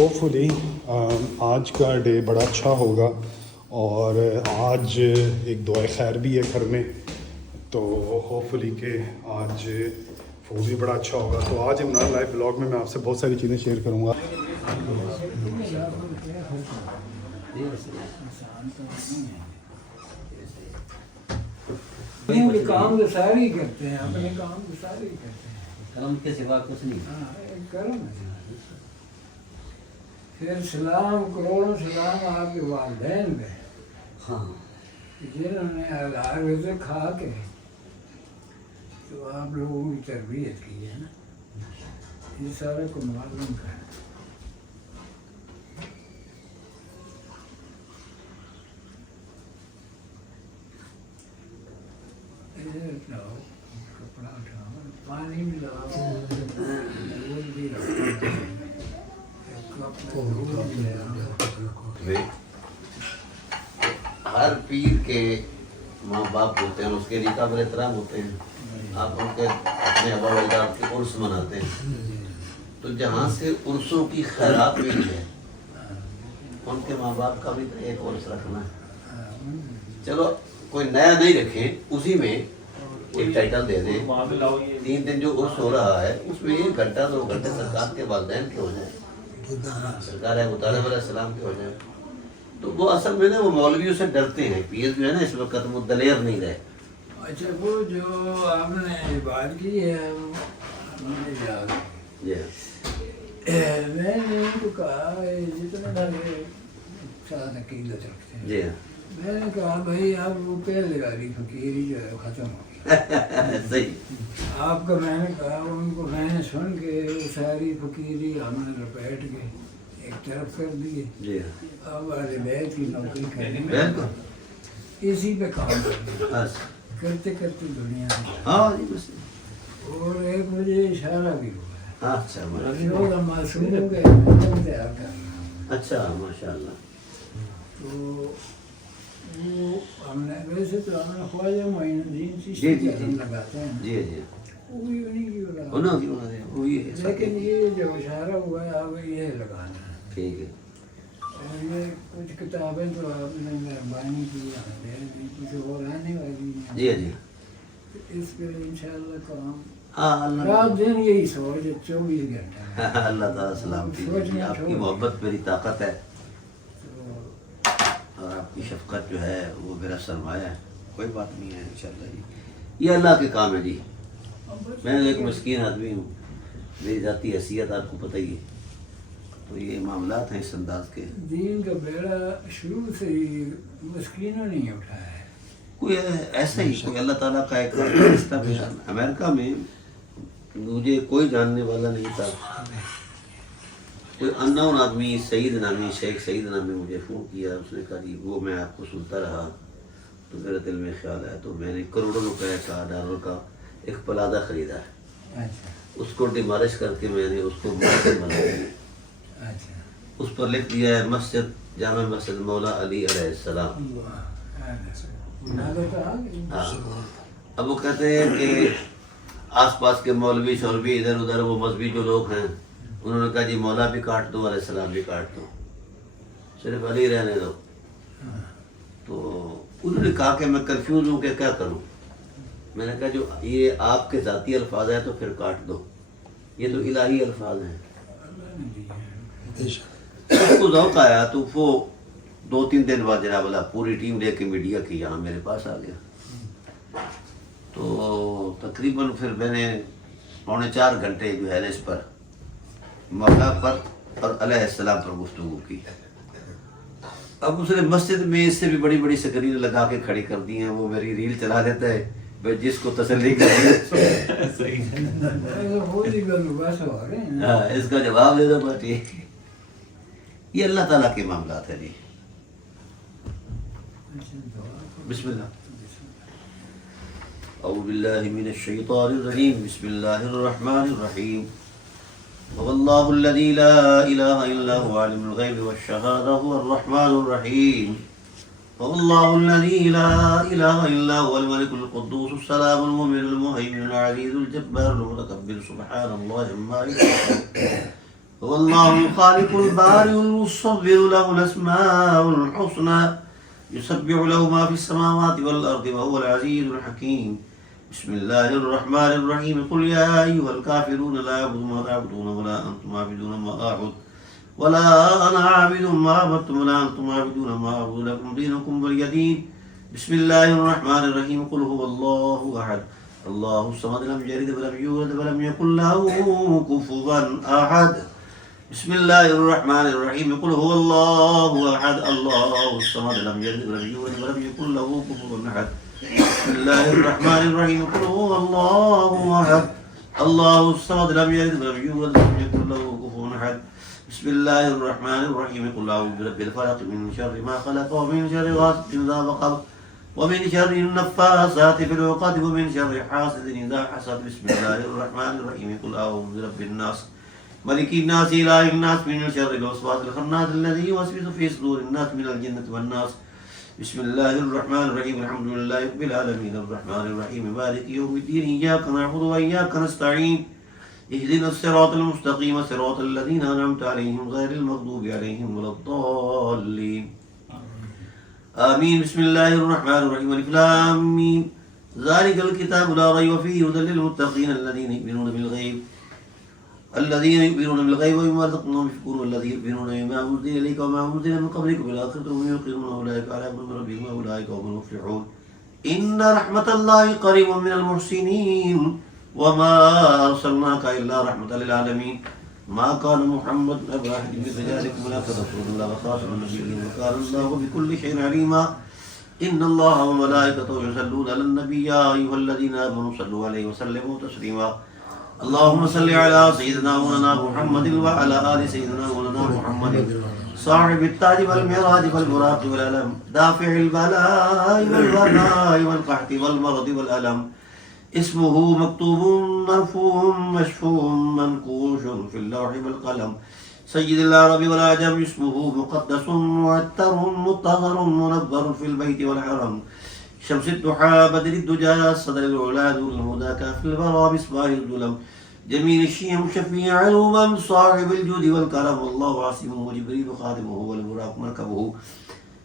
Hope فلی آج کا day بڑا اچھا ہوگا، اور آج ایک دعائے خیر بھی ہے گھر میں، تو ہوپ فلی کہ آج فوز بھی بڑا اچھا ہوگا۔ تو آج عمران لائف بلاگ میں آپ سے بہت ساری چیزیں شیئر کروں گا۔ کام تو سارے ہی کرتے ہیں، اپنے کام تو سارے ہی کرتے ہیں، کرم کے سوا کچھ نہیں۔ ہاں کرم ہے۔ پھر سلام کروڑوں سلام آپ کے والدین پہ، ہاں جنہوں نے ہر روزے کھا کے تو آپ لوگوں کی تربیت کی ہے نا، یہ سارا کو معلوم ہے۔ لاؤ کپڑا اٹھاؤ، پانی بھی لاؤ، دودھ بھی لاؤ، ہر پیر کے ماں باپ ہوتے ہیں، اس کے لیے قابل احترام ہوتے ہیں۔ آپ ان کے اپنے ابا اجداد کے عرس مناتے ہیں، تو جہاں سے عرسوں کی خیرات ملی ہے ان کے ماں باپ کا بھی تو ایک عرس رکھنا ہے۔ چلو کوئی نیا نہیں رکھیں، اسی میں ایک ٹائٹل دے دیں، 3 دن جو عرس ہو رہا ہے اس میں 1 گھنٹہ 2 گھنٹے سرکار کے والدین کے ہو جائیں، سرکار ابو طالب علیہ السلام کے ہو جائیں، تو وہ اصل میں نا وہ مولویوں سے ڈرتے ہیں۔ پیر جو ہے نا اس وقت وہ دلیر نہیں رہے۔ اچھا وہ جو آپ نے بات کی ہے مجھے یاد ہے، میں نے ان کو کہا جتنے بڑے ساتھ عقیدت رکھتے ہیں، جی میں نے کہا بھائی آپ وہ پہلے والی فقیری جو ہے ختم ہو گئی صحیح۔ آپ کا میں نے کہا ان کو میں نے سن کے ساری فقیری ہم نے لپیٹ کے ایک طرف کر دیے، جی اب اہل بیت کی نوکری کریں گے، بالکل اسی پہ کام کریں، بس کرتے کرتے دنیا میں۔ ہاں جی بس۔ اور ایک مجھے اشارہ بھی ہوا ہے، اچھا لوگ معصوموں کے محکم تیار کرنا۔ اچھا ماشاء اللہ۔ تو وہ ہم نے ویسے تو ہم نے خواجہ معین الدین جی چشتی جی کا ہم لگاتے ہیں، جی جی وہ بھی انہیں کی اولاد انہوں کی بات ہے، وہی ہے۔ لیکن یہ جو اشارہ ہوا ہے اب یہ لگانا ہے، ٹھیک ہے۔ اور یہ کچھ کتابیں تو آپ نے مہربانی کی دے دی، کچھ اور آنے والی ہیں، جی جی اس پہ انشاءاللہ کام ہاں اللہ رات دن یہی سوچ 24 گھنٹہ اللہ تعالیٰ سلامتی دے۔ آپ کی محبت میری طاقت ہے، اور آپ کی شفقت جو ہے وہ میرا سرمایہ ہے۔ کوئی بات نہیں ہے انشاءاللہ جی، یہ اللہ کے کام ہے جی۔ میں ایک مسکین آدمی ہوں، میری ذاتی حیثیت آپ کو پتہ ہی ہے، تو یہ معاملات ہیں اس انداز کے۔ دین کا بیڑا شروع سے ہی مسکینوں نہیں اٹھایا ہے۔ کوئی ایسا ہی کوئی اللہ تعالیٰ کا ایک رشتہ پیش۔ امریکہ میں مجھے کوئی جاننے والا نہیں تھا، کوئی اننون آدمی سعید نامی شیخ سعید نامی مجھے فون کیا، اس نے کہا جی وہ میں آپ کو سنتا رہا تو میرے دل میں خیال ہے، تو میں نے کروڑوں روپے کا ڈالر کا ایک پلادہ خریدا ہے، اچھا اس کو ڈیمالش کر کے میں نے اس کو مسجد بنا دیا، اچھا اس پر لکھ دیا ہے مسجد جامع مسجد مولا علی علیہ السلام۔ ہاں اب وہ کہتے ہیں کہ آس پاس کے مولوی شولوی ادھر ادھر وہ مذہبی جو لوگ ہیں انہوں نے کہا جی مولا بھی کاٹ دو علیہ السلام بھی کاٹ دو، صرف علی رہنے دو۔ تو انہوں نے کہا کہ میں کنفیوز ہوں کہ کیا کروں۔ میں نے کہا جو یہ آپ کے ذاتی الفاظ ہیں تو پھر کاٹ دو، یہ تو الہی الفاظ ہیں۔ اس کو ذوق آیا تو وہ 2-3 دن بعد جناب اللہ پوری ٹیم لے کے میڈیا کی یہاں میرے پاس آ گیا، تو تقریباً پھر میں نے 3.25 گھنٹے جو ہے نا اس پر موقع پر اور علیہ السلام پر گفتگو کی۔ اب اس نے مسجد میں اس سے بھی بڑی بڑی سکرین لگا کے کھڑی کر دی ہیں، وہ میری ریل چلا دیتا ہے بھائی جس کو تسلی کرنی ہے ہاں اس کا جواب دے دو باٹی۔ یہ اللہ تعالیٰ کے معاملات ہیں جی۔ بسم اللہ اعوذ باللہ من الشیطان الرجیم، بسم اللہ الرحمن الرحیم۔ واللہ الذی لا الہ الا هو عالم الغیب والشہادہ هو الرحمن الرحیم۔ واللہ الذی لا الہ الا هو الملک القدوس السلام المؤمن المہیمن العزیز الجبار المتکبر سبحان اللہ عما یشرکون۔ هو الله الخالق البارئ المصور له الأسماء الحسنى يسبح له ما في السماوات والأرض وهو العزيز الحكيم. بسم الله الرحمن الرحيم. قل يا أيها الكافرون لا أعبد ما تعبدون ولا أنتم عابدون ما أعبد ولا أنا عابد ما عبدتم ولا أنتم عابدون ما أعبد لكم دينكم ولي دين. بسم الله الرحمن الرحيم. قل هو الله أحد الله الصمد لم يلد ولم يولد ولم يكن له كفوا أحد. بسم الله الرحمن الرحيم. قل هو الله أحد الله الصمد لم يلد ولم يولد ولم يكن له كفوا أحد. بسم الله الرحمن الرحيم. قل هو الله أحد الله الصمد لم يلد ولم يولد ولم يكن له كفوا أحد. بسم الله الرحمن الرحيم. قل أعوذ برب الفلق من شر ما خلق ومن شر غاسق إذا وقب ومن شر النفاثات في العقد ومن شر حاسد إذا حسد. بسم الله الرحمن الرحيم. قل أعوذ برب الناس ملك الناس إله الناس من شر الوسواس الخناس الذي يوسوس في صدور الناس من الجنة والناس. بسم الله الرحمن الرحيم. الحمد لله رب العالمين الرحمن الرحيم مالك يوم الدين إياك نعبد وإياك نستعين اهدنا الصراط المستقيم صراط الذين أنعمت عليهم غير المغضوب عليهم ولا الضالين آمين. بسم الله الرحمن الرحيم. ألف لام ميم ذلك الكتاب لا ريب فيه هدى للمتقين الذين يؤمنون بالغيب وبما رزقناهم ينفقون والذين يؤمنون بما أنزل إليك وما أنزل من قبلك بالآخرة هم يوقنون أولئك على هدى من ربهم وأولئك هم المفلحون. إن رحمة الله قريب من المحسنين وما أرسلناك إلا رحمة للعالمين. ما كان محمد أبا أحد من رجالكم ولكن رسول الله وخاتم النبيين وكان الله بكل شيء عليما. إن الله وملائكته يصلون على النبي يا أيها الذين آمنوا صلوا عليه وسلموا تسليما. اللهم صل على سيدنا مولانا محمد وعلى آل سيدنا مولانا محمد صاحب التاج والمعراج والبراق والألم دافع البلاء والوباء والقحط والمرض والألم. اسمه مكتوب مرفوع مشفوع منقوش في اللوح والقلم. سيد العرب والعجم اسمه مقدس معتر مطهر منبر في البيت والحرم. شمس الضحى بدر الدجى صدر العلا نور الهدى كافي البرى مصباح الظلم. جميل الشيم شفيع الأمم صاحب الجود والكرم. والله عاصمه وجبريل خادمه والبراق مركبه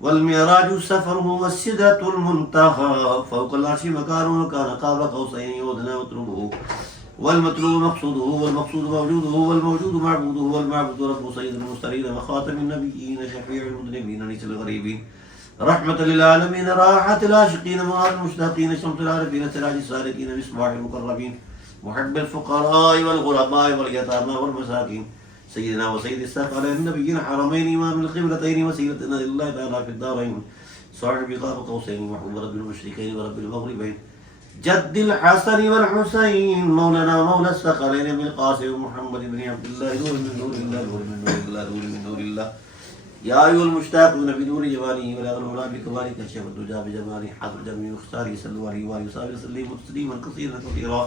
والمعراج سفره والسدرة المنتهى فوق العرش مكانه وكان قاب قوسين يودنا واتربه. والمطلوب مقصوده والمقصود موجوده والموجود معبوده والمعبود رب سيد المرسلين وخاتم النبيين شفيع المذنبين انيس الغريبين رحمة للعالمين راحة العاشقين مع المشتاقين شمس العارفين سراج السالكين مصباح المقربين محب الفقراء والغرباء واليتامى والمساكين. سيدنا وسيد الثقلين النبيين حرمين امام القبلتين وسيلتنا لله تعالى في الدارين صاحب قاب قوسين محب رب المشركين ورب المغربين جد الحسن والحسين مولانا مولى الثقلين بن القاسم محمد بن عبد الله نور من نور الله نور من نور الله نور من نور الله. يا أيها المشتاقون بنور جماله ولا غنولا بكماله كشف الدجى بجماله حاضر جميع اختاره صلوا عليه وآله وصحبه وسلموا تسليما كثيرا كثيرا.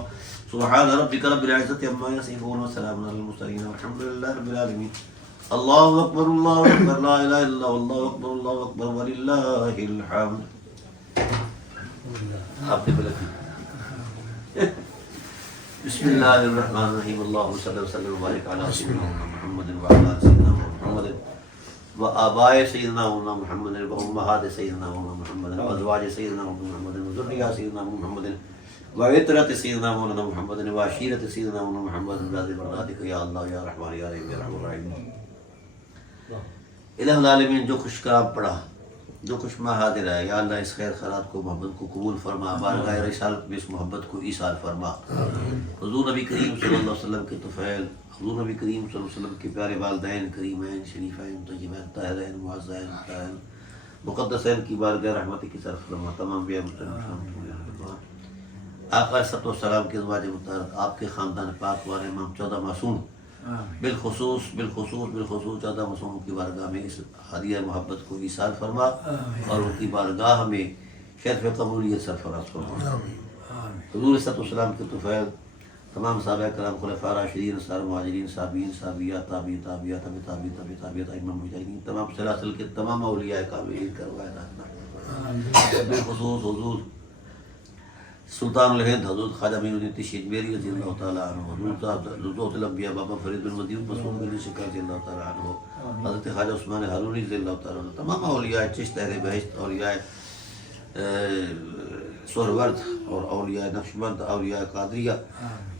سبحان ربك رب العزة عما يصفون وسلام على المرسلين والحمد لله رب العالمين. الله أكبر الله أكبر لا إله إلا الله والله أكبر الله أكبر ولله الحمد. بسم الله الرحمن الرحيم. اللهم صل وسلم وبارك على سيدنا محمد وعلى آل سيدنا محمد وآباء سيدنا محمد وأمهات سيدنا محمد وأزواج سيدنا محمد وذريات سيدنا محمد وعترة سيدنا مولانا محمد وعشيرة سيدنا محمد بهذه بركاتك يا الله يا رحمن يا رحيم يا رحمن الرحيم. الہ العالمین جو خوش کلام پڑھا جو خوش حاضر ہے یا اللہ اس خیر خیرات کو محبت کو قبول فرما بارگاہ رسالت میں اس محبت کو ایصال فرما. حضور نبی کریم صلی اللہ علیہ وسلم کے طفیل حضور نبی کریم صلی اللہ علیہ وسلم کے پیارے والدین کریمین شریفین طیبین طاہرین معززین مطہرین مقدسین کی بارگاہ رحمت کی صرف فرما. تمام انبیاء آقا صلی اللہ علیہ وسلم کے ازواج مطہرات آپ کے خاندان پاک والے امام 14 معصوم بالخصوص 14 معصوموں کی بارگاہ میں اس ہدیہ محبت کو ایصال فرما اور ان کی بارگاہ میں شرف قبولیت سرفراز فرما. حضور صلی اللہ علیہ وسلم کے طفیل تمام صحابہ کرام خلفاء راشدین سارے مہاجرین صابین صابیات تابعین تابعات تابعات ائمہ مجاہدین تمام سلاسل کے تمام اولیاء کاملین کروائے بالخصوص حضور سلطان الہند حضرت خواجہ معین الدین تشیجبیری رضی اللہ تعالیٰ عنہ، حضرت الانبیاء بابا فرید بن مدین مسعود بن شکر رضی اللہ تعالیٰ عنہ، حضرت خواجہ عثمان ہارونی رضی اللہ تعالیٰ عنہ، تمام اولیاء چشت اہل بہشت، اولیاء سہرورد اور اولیاء نقشبند، اولیاء قادریہ،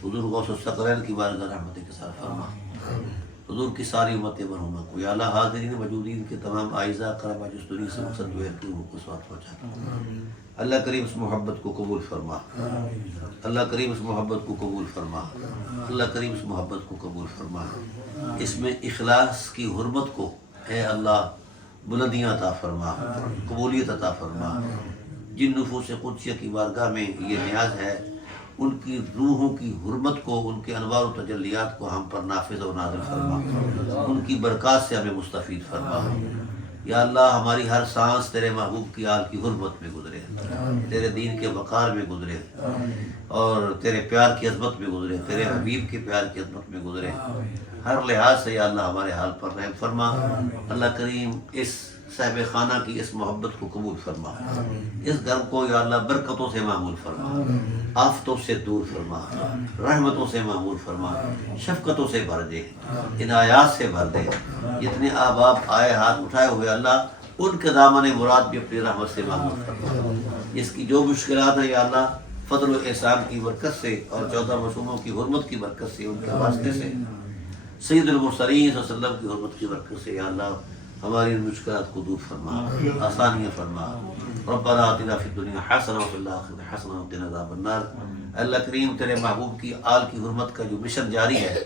حضور غوث الثقلین کی بارگاہ رحمت کے ساتھ فرما، حضور کی ساری امت مرحومہ کو یا اللہ حاضرین موجودین کے تمام اعزاء کرام جس دنیا سے مقصد ہوئے کی روح کو سوات پہنچا، اللہ کریم اس محبت کو قبول فرما، اللہ کریم اس محبت کو قبول فرما، اللہ کریم اس محبت کو قبول فرما، اس میں اخلاص کی حرمت کو اے اللہ بلندیاں عطا فرما، قبولیت عطا فرما، جن نفوس قدسیہ کی بارگاہ میں یہ نیاز ہے ان کی روحوں کی حرمت کو، ان کے انوار و تجلیات کو ہم پر نافذ و نازل فرما، ان کی برکات سے ہمیں مستفید فرما، یا اللہ ہماری ہر سانس تیرے محبوب کی آل کی حرمت میں گزرے، تیرے دین کے وقار میں گزرے، اور تیرے پیار کی عظمت میں گزرے، تیرے حبیب کے پیار کی عظمت میں گزرے، ہر لحاظ سے یا اللہ ہمارے حال پر رحم فرما، اللہ کریم اس صاحب خانہ کی اس محبت کو قبول فرما، اس گھر کو یا اللہ برکتوں سے معمول فرما، آفتوں سے دور فرما، رحمتوں سے معمول فرما، شفقتوں سے بھر دے، عنایات سے بھر دے، جتنے آباب آئے ہاتھ اٹھائے ہوئے اللہ ان کے دامن مراد بھی اپنی رحمت سے معمول فرما، اس کی جو مشکلات ہیں یا اللہ فضل و احسان کی برکت سے اور 14 معصوموں کی حرمت کی برکت سے، ان کے واسطے سے سید المرسلین صلی اللہ علیہ وسلم کی حرمت کی برکت سے یا اللہ ہماری مشکلات کو دور فرما، آسانیاں فرما، ربنا آتنا فی الدنیا حسنہ وفی الآخرۃ حسنہ وقنا عذاب النار۔ اللہ کریم تیرے محبوب کی آل کی حرمت کا جو مشن جاری ہے،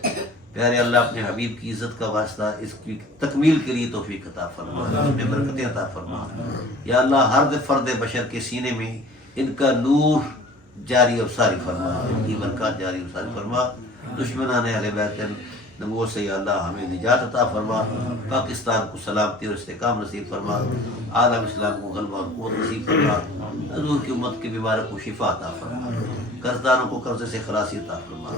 پیارے اللہ اپنے حبیب کی عزت کا واسطہ اس کی تکمیل کے لیے توفیق عطا فرما، اس میں برکتیں عطا فرما، یا اللہ ہر فرد بشر کے سینے میں ان کا نور جاری و ساری فرما، ان کی برکات جاری و ساری فرما، دشمنان اہل بیت نبوت سے یا اللہ ہمیں نجات عطا فرما، پاکستان کو سلامتی اور استحکام نصیب فرما، عالم اسلام کو غلبہ اور قوت نصیب فرما، حضور کی امت کے بیماروں کو شفا عطا فرما، قرضداروں کو قرضے سے خلاصی عطا فرما،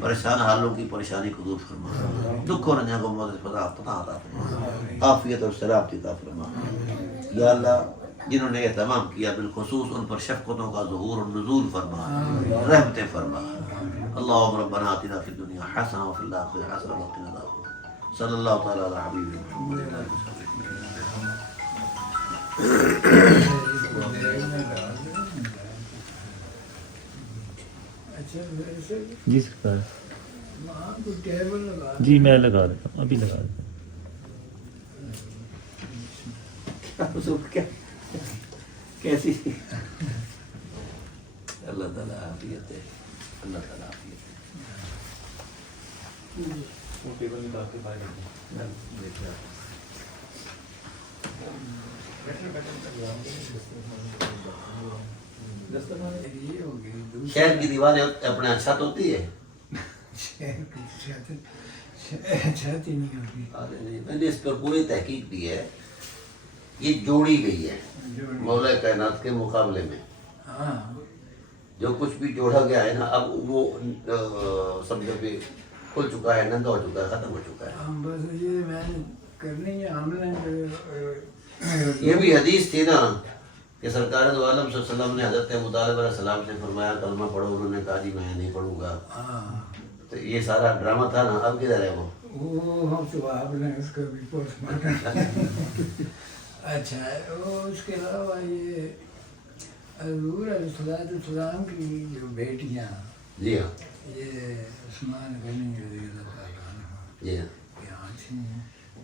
پریشان حالوں کی پریشانی کو دور فرما، دکھ اور رنجا کو مدد پتہ عطا فرما، عافیت اور سلامتی عطا فرما، یا اللہ جنہوں نے اہتمام کیا بالخصوص ان پر شفقتوں کا ظہور اور نزول فرما، رحمتیں فرما، اللہم ربنا آتنا فی الدنیا حسنہ وفی الآخرۃ حسنہ وقنا عذاب النار، صلی اللہ تعالیٰ علی حبیبنا محمد وعلی آلہ وصحبہ۔ جی سرکار، وہاں کو ٹیبل لگا جی میں لگا دیتا ہوں، ابھی لگا دیتا ہوں۔ کیسی اللہ تعالیٰ عافیت ہے، اللہ تعالیٰ عافیت یہ ہو گئی دوسری شہر کی دیواریں اپنے چھت ہوتی ہے، شہر کی چھت ہی نہیں ہوتی۔ میں نے اس پر پوری تحقیق کی ہے، یہ جوڑی گئی ہے مولا کائنات کے مقابلے میں، ہاں جو کچھ بھی جوڑا گیا ہے نا اب وہ سمجھو کہ کھل چکا ہے، ننگا ہو چکا ہے، ختم ہو چکا ہے۔ ہم بس یہ میں نے کرنی ہے، ہم نے یہ بھی حدیث تھی نا کہ سرکار دو عالم صلی اللہ علیہ وسلم نے حضرت مطالب علیہ السلام سے فرمایا کلمہ پڑھو، انہوں نے کہا جی میں نہیں پڑھوں گا، ہاں تو یہ سارا ڈرامہ تھا نا، اب کدھر ہے وہ؟ وہ تو آپ نے اس کا بھی پوسٹ مارٹم اچھا اس کے علاوہ یہ حضور علیہ السلام کی جو بیٹیاں جی ہاں یہ عثمان غنی رضی اللہ تعالیٰ عنہ جی ہاں یہاں تھی،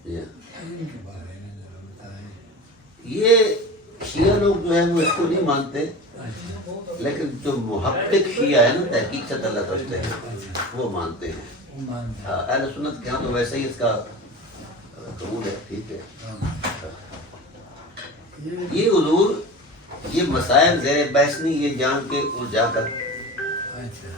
جی ہاں۔ ان کے بارے میں ذرا بتائیں۔ یہ شیعہ لوگ جو ہے وہ اس کو نہیں مانتے، اچھا لیکن جو محقق شیعہ ہے نا تحقیق سے تعلق رکھتے ہیں وہ مانتے ہیں۔ وہ مانتے ہیں۔ اہل سنت کے ہاں تو ویسے ہی اس کا قبول ہے، ٹھیک ہے۔ یہ حضور یہ مسائل زیر بحث نہیں، یہ جان کے الجھا کر اچھا